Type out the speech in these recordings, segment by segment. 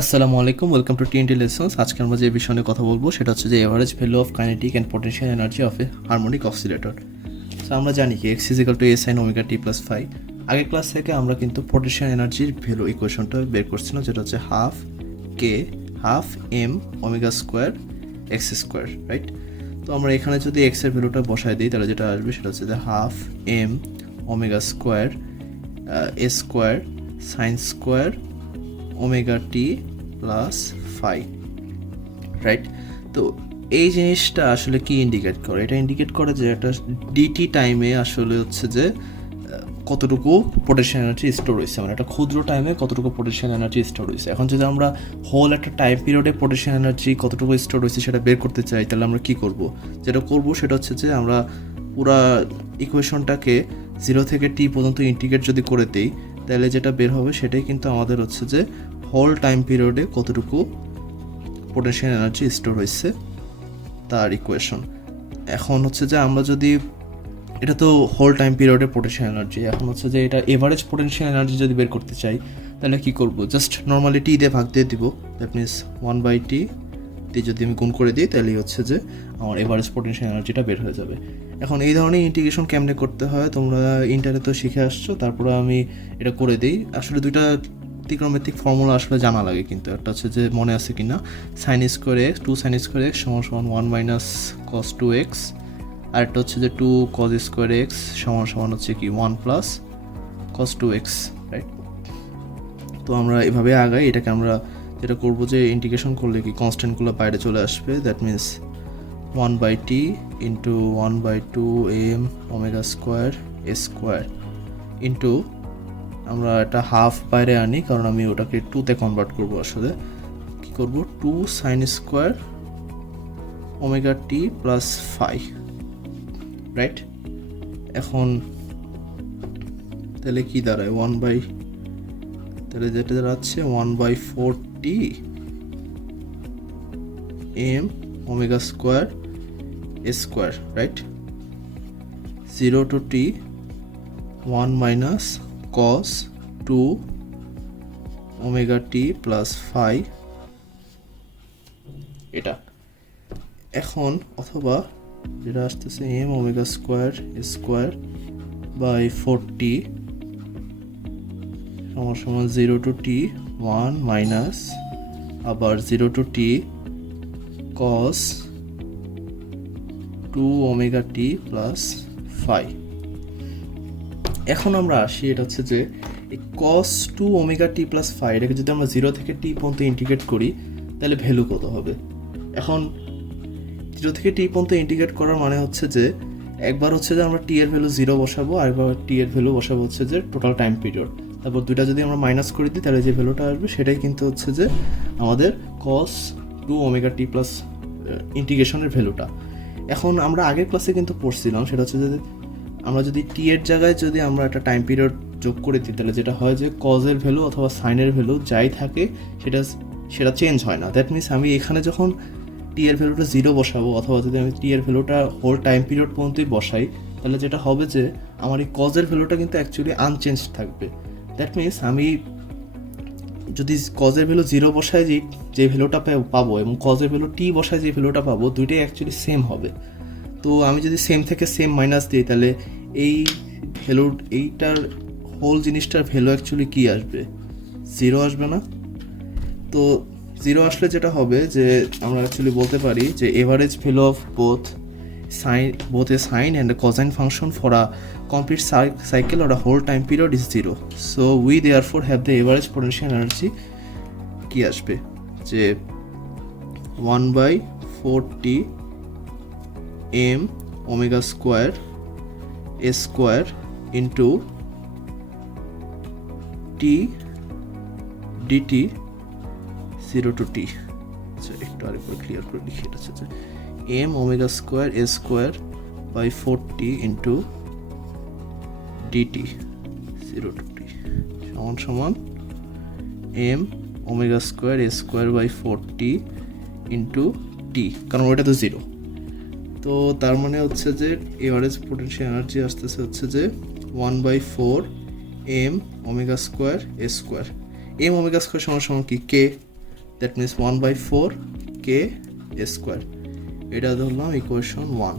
আসসালামু আলাইকুম, welcome to TNT-Lessons। আজকে আমরা যে বিষয় নিয়ে কথা বলবো সেটা হচ্ছে যে average value of kinetic and potential energy of a harmonic oscillator. So আমরা জানি কি x is equal to a sine omega T plus phi. আগের ক্লাস থেকে আমরা কিন্তু পটেনশিয়াল এনার্জির ভ্যালু ইকুয়েশনটা বের করছিলাম, যেটা হচ্ছে হাফ কে half M omega square X square, right? তো আমরা এখানে যদি এক্সের ভ্যালুটা বসায় দিই তাহলে যেটা আসবে সেটা হচ্ছে যে half M omega square a square sine square omega T plus phi, right? তো এই জিনিসটা আসলে কি ইন্ডিকেট করে? এটা ইন্ডিকেট করে যে একটা ডিটি টাইমে আসলে হচ্ছে যে কতটুকু পটেনশিয়াল এনার্জি স্টোর হয়েছে, মানে একটা ক্ষুদ্র টাইমে কতটুকু পটেনশিয়াল এনার্জি স্টোর হয়েছে। এখন যদি আমরা হোল একটা টাইম পিরিয়ডে পটেনশিয়াল এনার্জি কতটুকু স্টোর হয়েছে সেটা বের করতে চাই, তাহলে আমরা কী করব? যেটা করব সেটা হচ্ছে যে আমরা পুরা ইকুয়েশনটাকে 0 থেকে টি পর্যন্ত ইন্টিগ্রেট যদি করে দিই, তাহলে যেটা বের হবে সেটাই কিন্তু আমাদের হচ্ছে যে হোল টাইম পিরিয়ডে কতটুকু পটেনশিয়াল এনার্জি স্টোর হয়েছে তার ইকুয়েশন। এখন হচ্ছে যে আমরা যদি এটা তো হোল টাইম পিরিয়ডে পটেনশিয়াল এনার্জি, এখন হচ্ছে যে এটা এভারেজ পটেনশিয়াল এনার্জি যদি বের করতে চাই তাহলে কী করব? জাস্ট নর্মালি টি দিয়ে ভাগ দিয়ে দিব, দ্যাট মিনস 1/t দিয়ে যদি আমি গুণ করে দিই তাহলেই হচ্ছে যে আমার এভারেজ পটেনশিয়াল এনার্জিটা বের হয়ে যাবে। এখন এই ধরনের ইন্টিগ্রেশন কেমনে করতে হয় তোমরা ইন্টারে তো শিখে আসছো, তারপরে আমি এটা করে দিই। আসলে দুইটা ত্রিকোণমিতিক ফর্মুলা আসলে জানা লাগে, কিন্তু একটা হচ্ছে যে মনে আছে কি না, sine square x 2 sine square x সমান সমান 1 মাইনাস কস 2x, আরেকটা হচ্ছে যে 2 কজ স্কোয়ার এক্স সমান সমান হচ্ছে কি 1 প্লাস কস 2x, রাইট? তো আমরা এভাবে আগাই। এটাকে আমরা যেটা করবো যে ইন্টিগ্রেশন করলে কি কনস্ট্যান্টগুলো বাইরে চলে আসবে, that means 1/t into 1/2 m omega square a square into আমরা একটা হাফ বাইরে আনি কারণ আমি ওটাকে 2তে কনভার্ট করবো। আসলে কী করবো, 2 সাইন স্কোয়ার ওমেগা টি প্লাস ফাই, রাইট? এখন তাহলে কি দাঁড়ায় তাহলে যেটা দাঁড়াচ্ছে 1/4t m omega square a square, right? 0 to t 1 minus cos 2 omega T plus phi, এটা। এখন অথবা যেটা আসতেছে m omega square square by 4t সমান সমান 0 to t 1 মাইনাস আবার 0 to t cos 2 omega T plus phi. এখন আমরা আসি, এটা হচ্ছে যে এই cos 2 ওমেগা টি প্লাস ফাই এটাকে যদি আমরা 0 থেকে টি পর্যন্ত ইন্টিগ্রেট করি তাহলে ভ্যালু কত হবে? এখন 0 থেকে টি পর্যন্ত ইন্টিগ্রেট করার মানে হচ্ছে যে একবার হচ্ছে যে আমরা টি এর ভ্যালু 0 বসাবো, আর একবার টি এর ভ্যালু বসাবো হচ্ছে যে টোটাল টাইম পিরিয়ড, তারপর দুইটা যদি আমরা মাইনাস করে দিই তাহলে যে ভ্যালুটা আসবে সেটাই কিন্তু হচ্ছে যে আমাদের cos 2 ওমেগা টি প্লাস ইন্টিগ্রেশনের ভ্যালুটা। এখন আমরা আগের ক্লাসে কিন্তু পড়ছিলাম সেটা হচ্ছে যে আমরা যদি টি এর জায়গায় যদি আমরা একটা টাইম পিরিয়ড যোগ করে দিই তাহলে যেটা হয় যে কজের ভ্যালু অথবা সাইনের ভ্যালু যাই থাকে সেটা চেঞ্জ হয় না। দ্যাট মিনস আমি এখানে যখন টি এর ভ্যালুটা 0 বসাবো অথবা যদি আমি টি এর ভ্যালুটা হোল টাইম পিরিয়ড পর্যন্তই বসাই তাহলে যেটা হবে যে আমার এই কজের ভ্যালুটা কিন্তু অ্যাকচুয়ালি আনচেঞ্জ থাকবে। দ্যাট মিনস আমি যদি কজের ভ্যালু 0 বসায় যে ভ্যালুটা পাবো এবং কজের ভ্যালু টি বসায় যে ভ্যালুটা পাবো দুইটাই অ্যাকচুয়ালি সেম হবে। তো আমি যদি সেম থেকে সেম মাইনাস দিই তাহলে এই এইটার হোল জিনিসটার ভ্যালু অ্যাকচুয়ালি কী আসবে? 0 আসবে না? তো 0 আসলে যেটা হবে যে আমরা অ্যাকচুয়ালি বলতে পারি যে average value of both a sine and a cosine function for a complete cycle or a whole time period is 0. So we therefore have the average potential energy কি আসবে যে 1/4t m omega square a square into t dt 0 to t। আচ্ছা একটু আরেকবার clear করে লিখি, এটা হচ্ছে m omega square a square by 4t into dt 0 to t সমান সমান m omega square a square by 4t into t, কারণ ওইটা তো 0। তো তার মানে হচ্ছে যে এভারেজ পোটেনশিয়াল এনার্জি আসতেছে হচ্ছে যে 1/4 m omega square a square. M omega square সমান সমান কি কে, দ্যাট মিনস 1/4 কে স্কোয়ার। এটা ধরলাম ইকুয়েশন 1,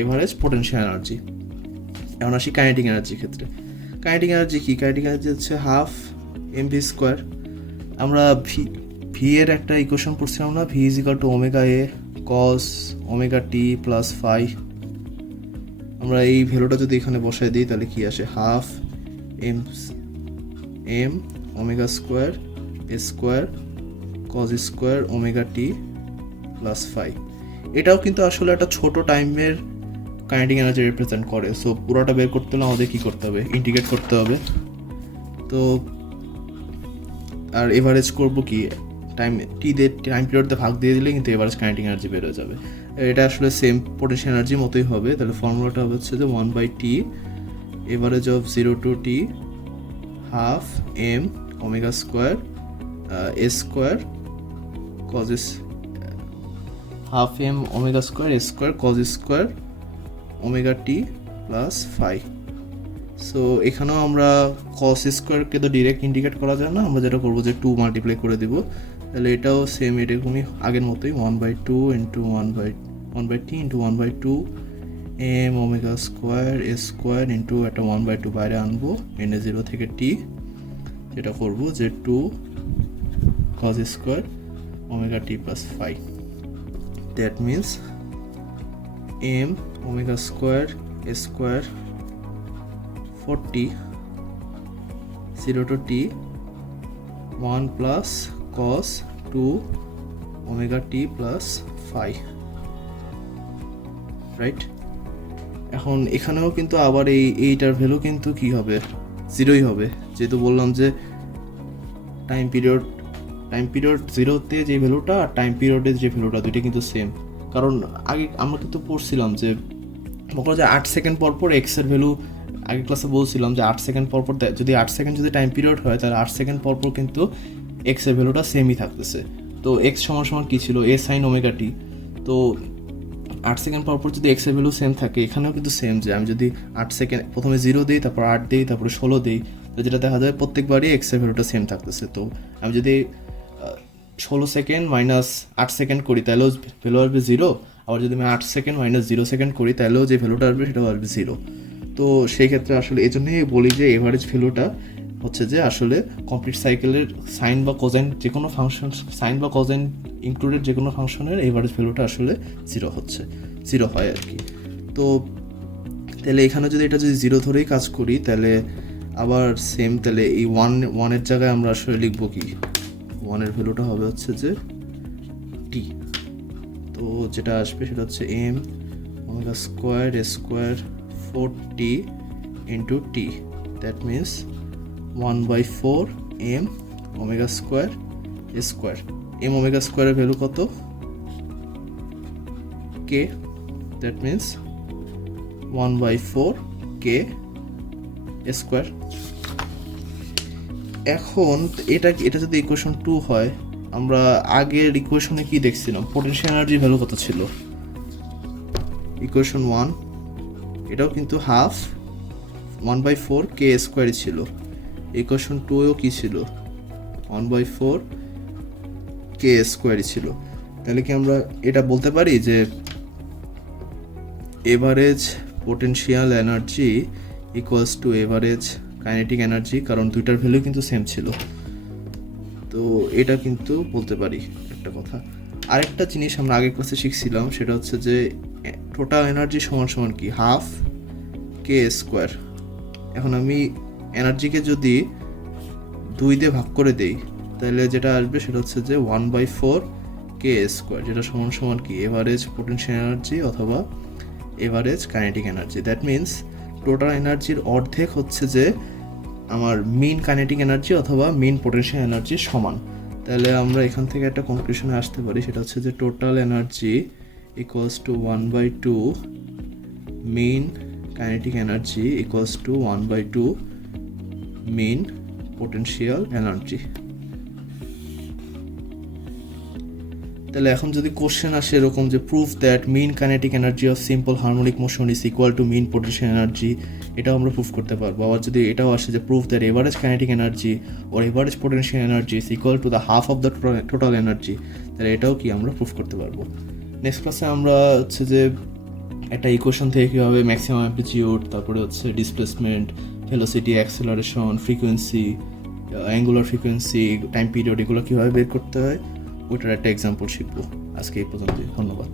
এভারেজ পোটেনশিয়াল এনার্জি। এখন আসি কাইনেটিক এনার্জির ক্ষেত্রে। কাইনেটিক এনার্জি কি? কাইনেটিক এনার্জি হচ্ছে হাফ mv স্কোয়ার। আমরা ভি এর একটা ইকুয়েশন পড়ছিলাম না, v is equal to omega a cos omega T plus phi. আমরা এই ভ্যালুটা যদি এখানে বসাই দিই তাহলে কি আসে? Half M omega square square cos square omega টি প্লাস ফাই। এটাও কিন্তু আসলে একটা ছোট টাইমের কাইনেটিক এনার্জি রিপ্রেজেন্ট করে। সো পুরোটা বের করতে হলে আমাদের কী করতে হবে? ইন্টিগ্রেট করতে হবে। তো আর এভারেজ করবো কি? টাইম পিরিয়ডে ভাগ দিয়ে দিলে কিন্তু এভারেজ কাইনেটিক এনার্জি বের হয়ে যাবে। এটা আসলে সেম পোটেনশিয়াল এনার্জির মতোই হবে। তাহলে ফর্মুলাটা হচ্ছে যে 1/t average of 0 to t half M omega square square cos half M omega square square cos square omega T plus phi. So এখানেও আমরা কস স্কোয়ারকে তো ডিরেক্ট ইন্ডিকেট করা যায় না, আমরা যেটা করবো যে 2 মাল্টিপ্লাই করে দিব। তাহলে এটাও সেম এরকমই আগের মতোই 1/2 into 1/t into 1/2 m omega square square into একটা 1/2 বাইরে আনবো এনে 0 থেকে টি, যেটা করবো যে 2 cos square omega T plus phi. That means m omega square square 40 0 to t 1 plus cos 2 omega t plus phi, right? এখন এখানেও কিন্তু আবার এইটার ভ্যালু কিন্তু কি হবে? 0ই হবে, যেহেতু বললাম যে টাইম পিরিয়ড 0তে যে ভ্যালুটা আর টাইম পিরিয়ডের যে ভ্যালুটা দুইটা কিন্তু সেম। কারণ আগে আমরা কিন্তু পড়ছিলাম যে মনে করো যে 8 সেকেন্ড পর পর এক্স এর ভ্যালু, আগের ক্লাসে বলছিলাম যে 8 সেকেন্ড পর পর যদি 8 সেকেন্ড যদি টাইম পিরিয়ড হয় তাহলে 8 সেকেন্ড পর পর কিন্তু এক্স এর ভ্যালুটা সেমই থাকতেছে। তো এক্স সমান সমান কী ছিল? এ সাইন ওমেগা টি। তো 8 সেকেন্ড পর পর যদি এক্স এর ভ্যালু সেম থাকে, এখানেও কিন্তু সেম, যে আমি যদি 8 সেকেন্ড প্রথমে 0 দিই, তারপর 8 দিই, তারপরে 16 দিই, তো যেটা দেখা যায় প্রত্যেকবারই এক্স এর ভ্যালুটা সেম থাকতেছে। তো আমি যদি 16 সেকেন্ড মাইনাস 8 সেকেন্ড করি তাহলেও ভ্যালু আসবে 0, আবার যদি আমি 8 সেকেন্ড মাইনাস 0 সেকেন্ড করি তাহলেও যে ভ্যালুটা আসবে সেটাও আসবে 0। তো সেই ক্ষেত্রে আসলে এই জন্যই বলি যে এভারেজ ভ্যালুটা হচ্ছে যে আসলে কমপ্লিট সাইকেলের সাইন বা কোজাইন যে কোনো ফাংশন, সাইন বা কোজাইন ইনক্লুডেড যে কোনো ফাংশনের এভারেজ ভ্যালুটা আসলে 0 হয় আর কি। তো তাহলে এখানে যদি এটা যদি 0 ধরেই কাজ করি তাহলে আবার সেম, তাহলে এই 1 জায়গায় আমরা আসলে লিখবো কি? 1 ভ্যালুটা হবে হচ্ছে যে টি। তো যেটা আসবে সেটা হচ্ছে m omega square square 4t into t, that means 1/4 m omega square square. m omega square value কত? k, that means 1/4 k square. এখন এটা যদি ইকুয়েশন 2 হয়, আমরা আগের ইকুয়েশনে কি দেখছিলাম? পোটেনশিয়াল এনার্জি ভ্যালু কত ছিল? ইকুয়েশন 1 এটাও কিন্তু হাফ 1/4 কে স্কোয়ারই ছিল। ইকুয়েশন 2এও কি ছিল? 1/4 কে স্কোয়ারই ছিল। তাহলে কি আমরা এটা বলতে পারি যে average potential energy equals two average kinetic energy? কারণ দুইটার ভ্যালু কিন্তু সেম ছিল। তো এটা কিন্তু বলতে পারি একটা কথা। আরেকটা জিনিস আমরা আগের ক্লাসে শিখছিলাম, সেটা হচ্ছে যে টোটাল এনার্জি সমান সমান কি? হাফ কে স্কোয়ার। এখন আমি এনার্জিকে যদি 2 দিয়ে ভাগ করে দেই তাহলে যেটা আসবে সেটা হচ্ছে যে 1/4 কে স্কোয়ার, যেটা সমান সমান কি? এভারেজ পোটেনশিয়াল এনার্জি অথবা average kinetic energy. That means total এনার্জির অর্ধেক হচ্ছে যে আমার মেইন কাইনেটিক এনার্জি অথবা মেইন পোটেনশিয়াল এনার্জি সমান। তাহলে আমরা এখান থেকে একটা কনক্লুশনে আসতে পারি, সেটা হচ্ছে যে total energy equals to 1/2 mean kinetic energy equals to 1/2 mean potential energy. তাহলে এখন যদি কোশ্চেন আসে এরকম যে proof that mean kinetic energy of simple harmonic motion is equal to mean potential energy, এটাও আমরা প্রুফ করতে পারবো। আবার যদি এটাও আসে যে proof that average kinetic energy or average potential energy is equal to the half of the total energy, তাহলে এটাও কি আমরা প্রুফ করতে পারবো। নেক্সট ক্লাসে আমরা হচ্ছে যে একটা ইকুয়েশন থেকে কীভাবে ম্যাক্সিমাম অ্যামপ্লিটিউড, তারপরে হচ্ছে displacement, velocity, acceleration, frequency, angular frequency, time period, এগুলো কীভাবে বের করতে হয় ওইটার একটা এক্সাম্পল শিখবো। আজকে এই পর্যন্তই, ধন্যবাদ।